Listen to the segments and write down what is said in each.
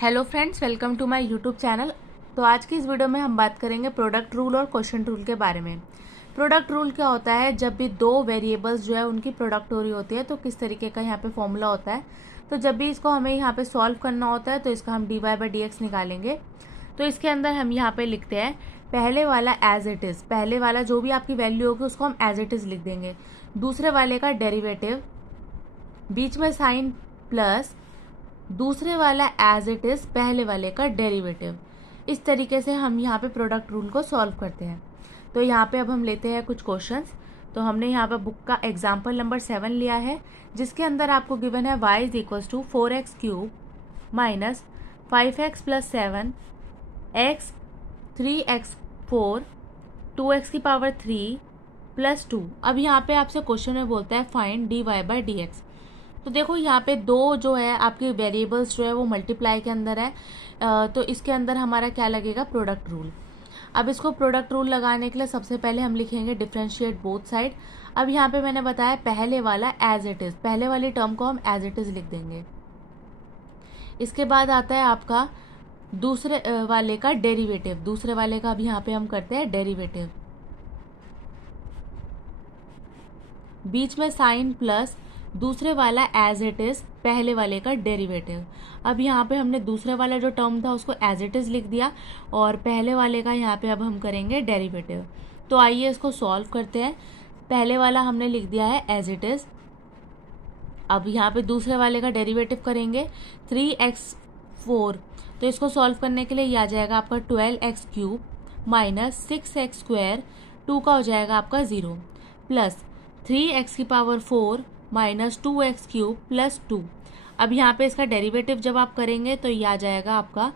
Hello friends, welcome to my YouTube channel. तो आज की इस वीडियो में हम बात करेंगे प्रोडक्ट रूल और क्वोशंट रूल के बारे में। प्रोडक्ट रूल क्या होता है? जब भी दो वेरिएबल्स जो है उनकी प्रोडक्ट हो रही होती है तो किस तरीके का यहाँ पे फॉर्मूला होता है। तो जब भी इसको हमें यहाँ पे सॉल्व करना होता है तो इसका हम dy/dx निकालेंगे। तो इसके अंदर हम यहाँ पे लिखते हैं पहले वाला एज इट इज़, पहले वाला जो भी आपकी वैल्यू होगी उसको हम एज इट इज़ लिख देंगे। दूसरे वाले का डेरिवेटिव, बीच में साइन प्लस दूसरे वाला एज इट इज पहले वाले का डेरिवेटिव। इस तरीके से हम यहाँ पे प्रोडक्ट रूल को सॉल्व करते हैं। तो यहाँ पे अब हम लेते हैं कुछ क्वेश्चंस। तो हमने यहाँ पे बुक का एग्जाम्पल नंबर 7 लिया है, जिसके अंदर आपको गिवन है y is equal to 4x³ minus 5x plus 7 x 3x4 2x की पावर 3 प्लस 2। अब यहाँ पे आपसे क्वेश्चन में बोलता है फाइंड dy/dx। तो देखो यहाँ पे दो जो है आपके वेरिएबल्स जो है वो मल्टीप्लाई के अंदर है, तो इसके अंदर हमारा क्या लगेगा? Product rule. अब इसको प्रोडक्ट रूल लगाने के लिए सबसे पहले हम लिखेंगे डिफरेंशिएट बोथ साइड। अब यहाँ पे मैंने बताया पहले वाला एज इट इज़, पहले वाली टर्म को हम एज इट इज़ लिख देंगे। इसके बाद आता है आपका दूसरे वाले का डेरिवेटिव, दूसरे वाले का भी यहाँ पे हम करते हैं डेरिवेटिव, बीच में साइन प्लस दूसरे वाला एज इट इज पहले वाले का डेरिवेटिव। अब यहाँ पे हमने दूसरे वाला जो टर्म था उसको एज इट इज लिख दिया और पहले वाले का यहाँ पे अब हम करेंगे डेरिवेटिव। तो आइए इसको सॉल्व करते हैं। पहले वाला हमने लिख दिया है एज इट इज। अब यहाँ पे दूसरे वाले का डेरिवेटिव करेंगे 3x4। तो इसको सॉल्व करने के लिए ये आ जाएगा आपका 12x³ माइनस 6x², 2 का हो जाएगा आपका 0 प्लस 3x की पावर 4 माइनस 2x³ प्लस 2। अब यहाँ पे इसका डेरिवेटिव जब आप करेंगे तो ये आ जाएगा आपका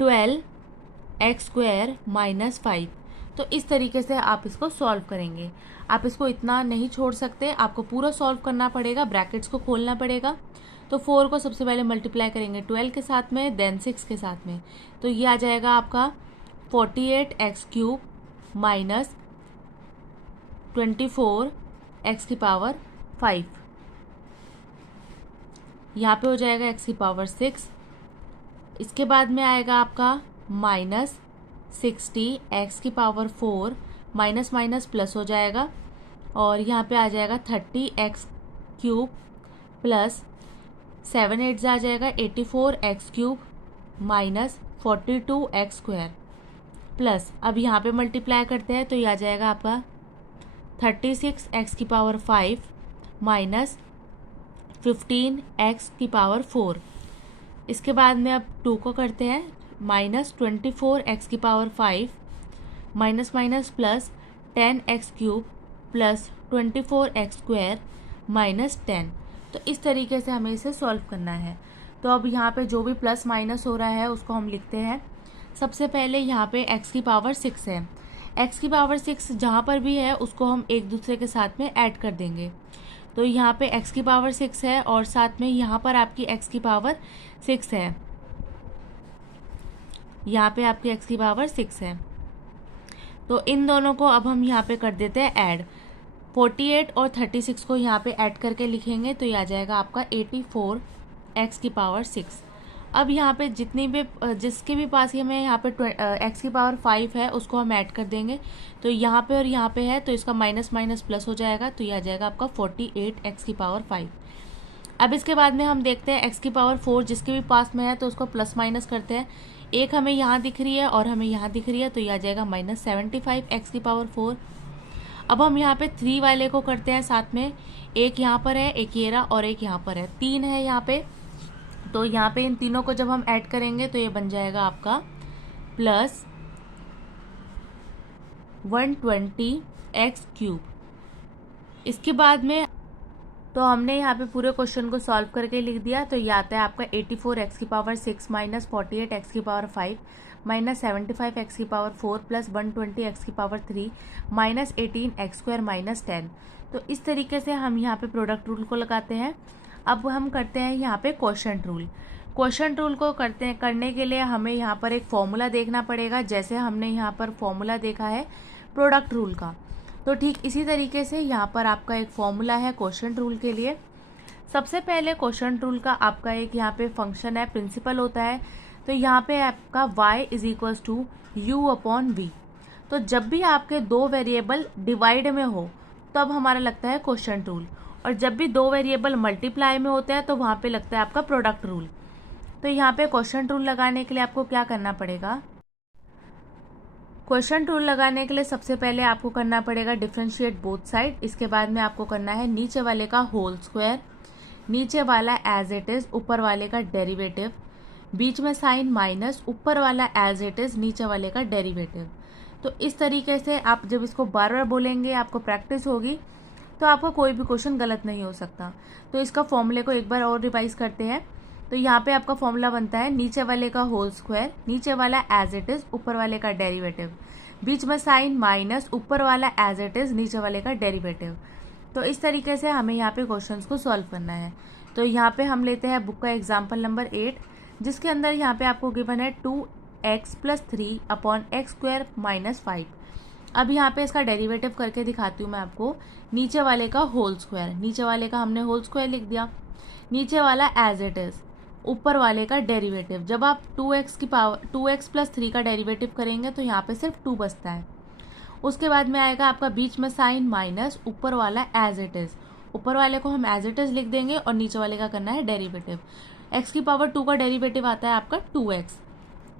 12x² माइनस 5। तो इस तरीके से आप इसको सॉल्व करेंगे। आप इसको इतना नहीं छोड़ सकते, आपको पूरा सॉल्व करना पड़ेगा, ब्रैकेट्स को खोलना पड़ेगा। तो 4 को सबसे पहले मल्टीप्लाई करेंगे 12 के साथ में, देन 6 के साथ में। तो ये आ जाएगा आपका 48x³ माइनस 24x की पावर 5। यहाँ पे हो जाएगा x की पावर 6। इसके बाद में आएगा आपका माइनस 60 x की पावर 4, माइनस माइनस प्लस हो जाएगा और यहाँ पे आ जाएगा 30x³ प्लस 7 8 आ जाएगा 84x³ माइनस 42x² प्लस, अब यहाँ पे मल्टीप्लाई करते हैं तो ये आ जाएगा आपका 36x की पावर 5 माइनस 15x की पावर 4। इसके बाद में अब 2 को करते हैं माइनस 24x की power 5 minus minus plus 10x³ plus 24x² minus 10। तो इस तरीके से हमें इसे सॉल्व करना है। तो अब यहाँ पे जो भी प्लस माइनस हो रहा है उसको हम लिखते हैं। सबसे पहले यहाँ पे x की पावर 6 है, x की पावर 6 जहाँ पर भी है उसको हम एक दूसरे के साथ में ऐड कर देंगे। तो यहाँ पे x की पावर 6 है और साथ में यहाँ पर आपकी x की पावर 6 है, यहाँ पे आपकी x की पावर 6 है। तो इन दोनों को अब हम यहाँ पे कर देते हैं ऐड। 48 और 36 को यहाँ पे ऐड करके लिखेंगे तो ये आ जाएगा आपका 84x की पावर 6। अब यहाँ पे जितनी भी जिसके भी पास ही हमें यहाँ पे x की पावर 5 है उसको हम ऐड कर देंगे। तो यहाँ पे और यहाँ पे है तो इसका माइनस माइनस प्लस हो जाएगा, तो ये आ जाएगा आपका 48x की पावर 5। अब इसके बाद में हम देखते हैं x की पावर 4 जिसके भी पास में है तो उसको प्लस माइनस करते हैं। एक हमें यहाँ दिख रही है और हमें यहाँ दिख रही है तो ये आ जाएगा माइनस 75x की पावर 4। अब हम यहाँ पे 3 वाले को करते हैं साथ में, एक यहाँ पर है, एक ये रहा और एक यहाँ पर है, 3 है यहाँ पे। तो यहाँ पे इन तीनों को जब हम ऐड करेंगे तो ये बन जाएगा आपका प्लस 120x³। इसके बाद में तो हमने यहाँ पे पूरे क्वेश्चन को सॉल्व करके लिख दिया। तो ये आता है आपका 84x की पावर 6 माइनस 48x की पावर 5 माइनस 75x की पावर 4 प्लस 120x की पावर 3 माइनस 18x² माइनस 10। तो इस तरीके से हम यहाँ पे प्रोडक्ट रूल को लगाते हैं। अब हम करते हैं यहाँ पे क्वोशंट रूल। क्वोशंट रूल को करने के लिए हमें यहाँ पर एक फॉर्मूला देखना पड़ेगा, जैसे हमने यहाँ पर फॉर्मूला देखा है प्रोडक्ट रूल का। तो ठीक इसी तरीके से यहाँ पर आपका एक फॉर्मूला है क्वोशंट रूल के लिए। सबसे पहले क्वोशंट रूल का आपका एक यहाँ पे फंक्शन है, प्रिंसिपल होता है तो यहाँ पे आपका y is equals to u upon v। तो जब भी आपके दो वेरिएबल डिवाइड में हो तब हमारा लगता है क्वोशंट रूल, और जब भी दो वेरिएबल मल्टीप्लाई में होते हैं तो वहाँ पे लगता है आपका प्रोडक्ट रूल। तो यहाँ पे क्वोशंट रूल लगाने के लिए आपको क्या करना पड़ेगा? क्वोशंट रूल लगाने के लिए सबसे पहले आपको करना पड़ेगा डिफरेंशिएट बोथ साइड। इसके बाद में आपको करना है नीचे वाले का होल स्क्वायर, नीचे वाला एज इट इज, ऊपर वाले का डेरिवेटिव, बीच में साइन माइनस, ऊपर वाला एज इट इज, नीचे वाले का डेरिवेटिव। तो इस तरीके से आप जब इसको बार बार बोलेंगे, आपको प्रैक्टिस होगी, तो आपका कोई भी क्वेश्चन गलत नहीं हो सकता। तो इसका फॉर्मूले को एक बार और रिवाइज करते हैं। तो यहाँ पे आपका फॉर्मूला बनता है नीचे वाले का होल स्क्वायर, नीचे वाला एज इट इज, ऊपर वाले का डेरिवेटिव, बीच में साइन माइनस, ऊपर वाला एज इट इज, नीचे वाले का डेरिवेटिव। तो इस तरीके से हमें यहाँ पे क्वेश्चंस को सॉल्व करना है। तो यहाँ पे हम लेते हैं बुक का एग्जाम्पल नंबर 8, जिसके अंदर यहाँ पे आपको गिवन है 2x + 3 अपॉन x² - 5। अब यहाँ पे इसका डेरिवेटिव करके दिखाती हूँ मैं आपको। नीचे वाले का होल स्क्वायर, नीचे वाले का हमने होल स्क्वायर लिख दिया, नीचे वाला एज इट इज, ऊपर वाले का डेरिवेटिव। जब आप 2x + 3 का डेरिवेटिव करेंगे तो यहाँ पे सिर्फ 2 बचता है। उसके बाद में आएगा आपका बीच में साइन माइनस, ऊपर वाला एज इट इज, ऊपर वाले को हम एज इट इज लिख देंगे और नीचे वाले का करना है डेरिवेटिव। x⁻2 का डेरिवेटिव आता है आपका 2x।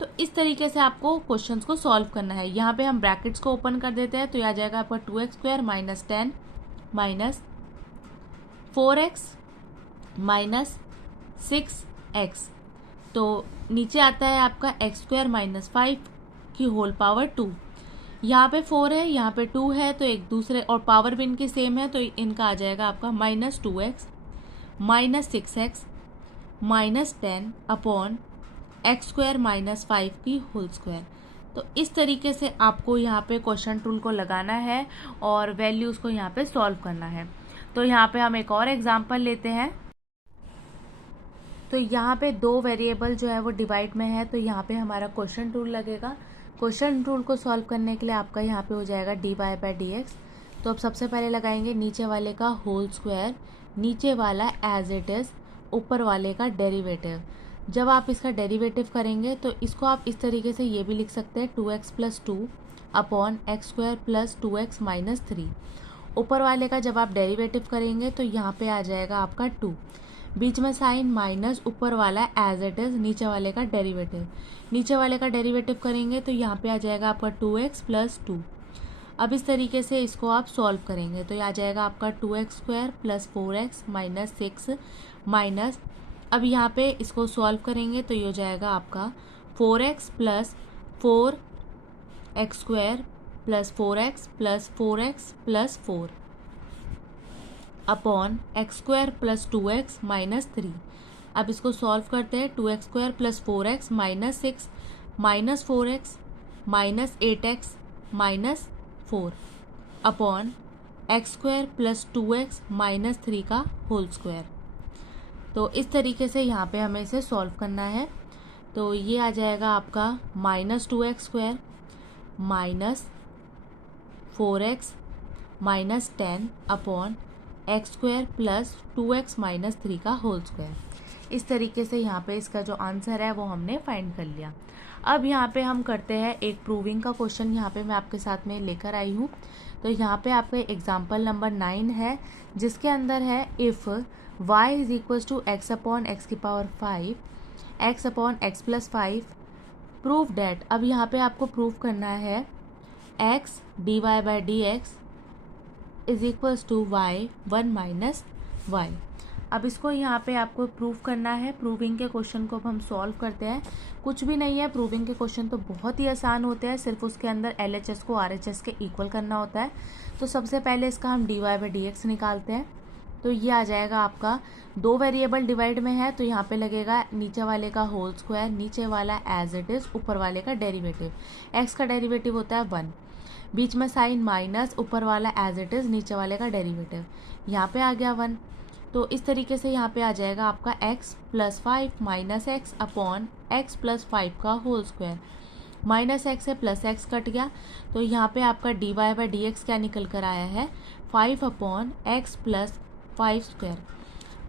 तो इस तरीके से आपको क्वेश्चंस को सॉल्व करना है। यहाँ पे हम ब्रैकेट्स को ओपन कर देते हैं, तो यह आ जाएगा आपका 2x² - 10 minus 4x minus 6x। तो नीचे आता है आपका x² - 5 की होल पावर 2। यहाँ पे 4 है, यहाँ पे 2 है, तो एक दूसरे, और पावर भी इनकी सेम है, तो इनका आ जाएगा आपका -2x - 6x - 10 अपॉन x² - 5 की होल स्क्वायर। तो इस तरीके से आपको यहाँ पे क्वोशंट रूल को लगाना है और वैल्यूज़ को यहाँ पे सॉल्व करना है। तो यहाँ पे हम एक और एग्जांपल लेते हैं। तो यहाँ पे दो वेरिएबल जो है वो डिवाइड में है, तो यहाँ पे हमारा क्वोशंट रूल लगेगा। क्वोशंट रूल को सॉल्व करने के लिए आपका यहाँ पे हो जाएगा dy/dx। तो अब सबसे पहले लगाएंगे नीचे वाले का होल स्क्वायर, नीचे वाला एज इट इज, ऊपर वाले का डेरिवेटिव। जब आप इसका डेरिवेटिव करेंगे तो इसको आप इस तरीके से ये भी लिख सकते हैं 2x + 2 अपॉन x² + 2x - 3। ऊपर वाले का जब आप डेरिवेटिव करेंगे तो यहाँ पे आ जाएगा आपका 2, बीच में साइन माइनस, ऊपर वाला एज इट इज, नीचे वाले का डेरिवेटिव। नीचे वाले का डेरिवेटिव करेंगे तो यहाँ पे आ जाएगा आपका 2x + 2। अब इस तरीके से इसको आप सॉल्व करेंगे तो ये आ जाएगा आपका 2x² + 4x - 6 माइनस, अब यहाँ पे इसको सॉल्व करेंगे तो ये हो जाएगा आपका 4x + 4x² + 4x + 4x + 4 upon x² + 2x - 3। अब इसको सॉल्व करते हैं। 2x² + 4x - 6 - 4x - 8x - 4 upon x² + 2x - 3 का होल स्क्वायर। तो इस तरीके से यहाँ पे हमें इसे सॉल्व करना है। तो ये आ जाएगा आपका -2x² - 4x - 10 upon x² + 2x - 3 का होल स्क्वायर। इस तरीके से यहाँ पे इसका जो आंसर है वो हमने फाइंड कर लिया। अब यहाँ पे हम करते हैं एक प्रूविंग का क्वेश्चन, यहाँ पे मैं आपके साथ में लेकर आई हूँ। तो यहाँ पे आपका एग्जाम्पल नंबर 9 है, जिसके अंदर है if y = x upon x⁵ x upon x + 5 prove that. अब यहाँ पे आपको प्रूव करना है x dy/dx = y 1 - y। अब इसको यहाँ पे आपको प्रूव करना है। प्रूविंग के क्वेश्चन को अब हम सॉल्व करते हैं। कुछ भी नहीं है, प्रूविंग के क्वेश्चन तो बहुत ही आसान होते हैं, सिर्फ उसके अंदर LHS को RHS के इक्वल करना होता है। तो सबसे पहले इसका हम dy/dx निकालते हैं। तो ये आ जाएगा आपका, दो वेरिएबल डिवाइड में है तो यहाँ पे लगेगा नीचे वाले का होल स्क्वायर, नीचे वाला एज इट इज, ऊपर वाले का डेरिवेटिव। x का डेरिवेटिव होता है 1, बीच में साइन माइनस, ऊपर वाला एज इट इज, नीचे वाले का डेरिवेटिव। यहाँ पे आ गया 1। तो इस तरीके से यहाँ पे आ जाएगा आपका x + 5 - x अपॉन x + 5 का होल स्क्वायर। -x है +x कट गया, तो यहाँ पे आपका dy/dx क्या निकल कर आया है 5 अपॉन x + 5 स्क्वायर।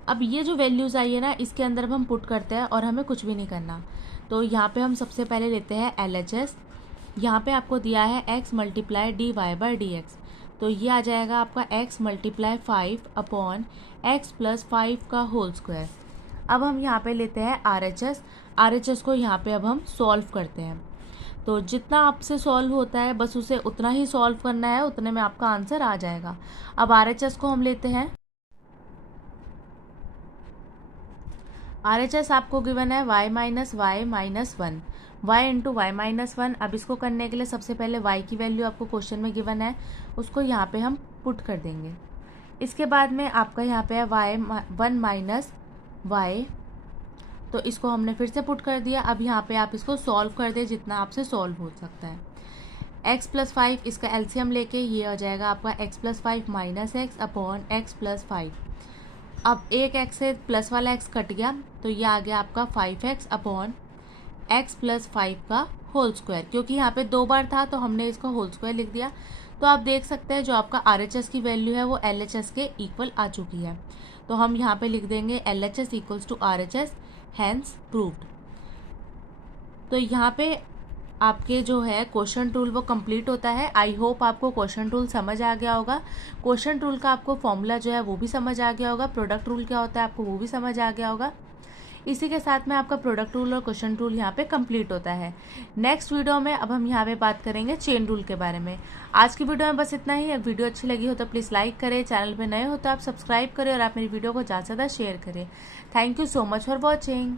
अब ये जो वैल्यूज़ आई है ना, इसके अंदर अब हम पुट करते हैं और हमें कुछ भी नहीं करना। तो यहाँ पे हम सबसे पहले लेते हैं LHS। यहाँ पे आपको दिया है x मल्टीप्लाई dy/dx, तो ये आ जाएगा आपका x multiply 5 upon x plus 5 का होल स्क्वायर। अब हम यहाँ पे लेते हैं RHS को यहाँ पे अब हम सॉल्व करते हैं। तो जितना आपसे सॉल्व होता है बस उसे उतना ही सॉल्व करना है, उतने में आपका आंसर आ जाएगा। अब RHS को हम लेते हैं। RHS आपको गिवन है y minus y minus 1, y into y minus 1। अब इसको करने के लिए सबसे पहले y की वैल्यू आपको क्वेश्चन में गिवन है, उसको यहाँ पे हम पुट कर देंगे। इसके बाद में आपका यहाँ पे है y1 माइनस वाई, तो इसको हमने फिर से पुट कर दिया। अब यहाँ पे आप इसको सॉल्व कर दें जितना आपसे सॉल्व हो सकता है। x प्लस 5, इसका एलसीएम लेके ये आ जाएगा आपका x plus 5 minus x upon x plus 5। अब एक x से प्लस वाला x कट गया, तो ये आ गया आपका 5x अपॉन x प्लस 5 का होल स्क्वायर। क्योंकि यहाँ पे 2 बार था तो हमने इसका होल स्क्वायर लिख दिया। तो आप देख सकते हैं जो आपका RHS की वैल्यू है वो LHS के इक्वल आ चुकी है। तो हम यहाँ पे लिख देंगे LHS equals to RHS, hence proved. तो यहाँ पे आपके जो है क्वेश्चन टूल वो कंप्लीट होता है। आई होप आपको क्वेश्चन टूल समझ आ गया होगा। क्वेश्चन टूल का आपको फॉर्मूला जो है वो भी समझ आ गया होगा, प्रोडक्ट रूल क्या होता है आपको वो भी समझ आ गया होगा। इसी के साथ में आपका प्रोडक्ट रूल और क्वेश्चन टूल यहाँ पे कंप्लीट होता है। नेक्स्ट वीडियो में अब हम यहाँ पे बात करेंगे चेन रूल के बारे में। आज की वीडियो में बस इतना ही। अगर वीडियो अच्छी लगी हो तो प्लीज़ लाइक करें, चैनल पे नए हो तो आप सब्सक्राइब करें और आप मेरी वीडियो को ज़्यादा से ज़्यादा शेयर करें। Thank you so much for watching.